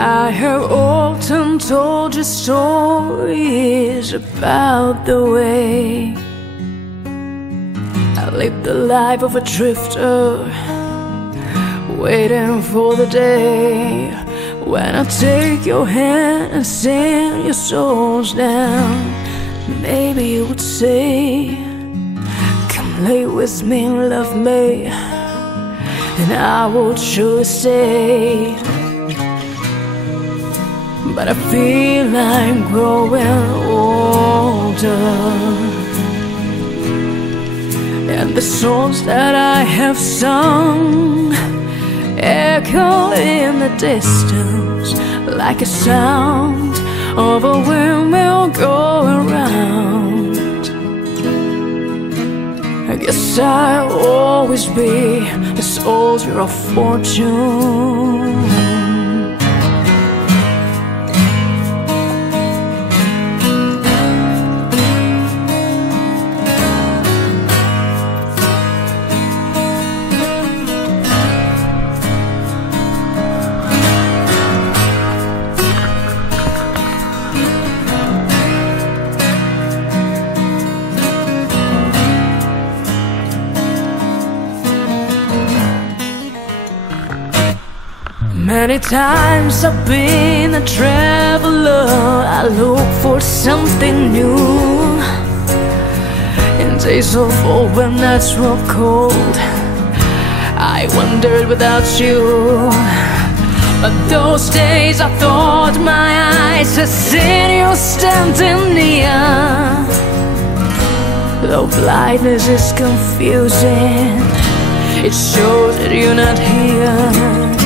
I have often told you stories about the way I lived the life of a drifter, waiting for the day when I take your hand and send your souls down. Maybe you would say, come lay with me and love me, and I would surely stay. But I feel I'm growing older, and the songs that I have sung echo in the distance like a sound of a windmill going round. I guess I'll always be a soldier of fortune. Many times I've been a traveler, I look for something new. In days of old when nights were cold, I wandered without you. But those days I thought my eyes had seen you standing near. Though blindness is confusing, it shows that you're not here.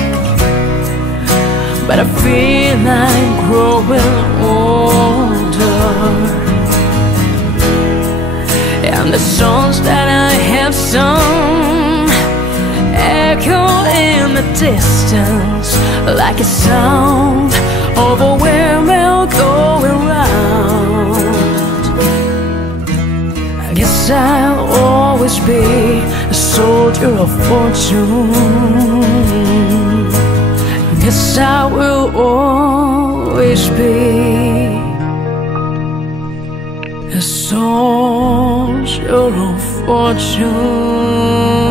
But I feel I'm growing older, and the songs that I have sung echo in the distance like a sound of a windmill going round. I guess I'll always be a soldier of fortune. Yes, I will always be a soldier of fortune.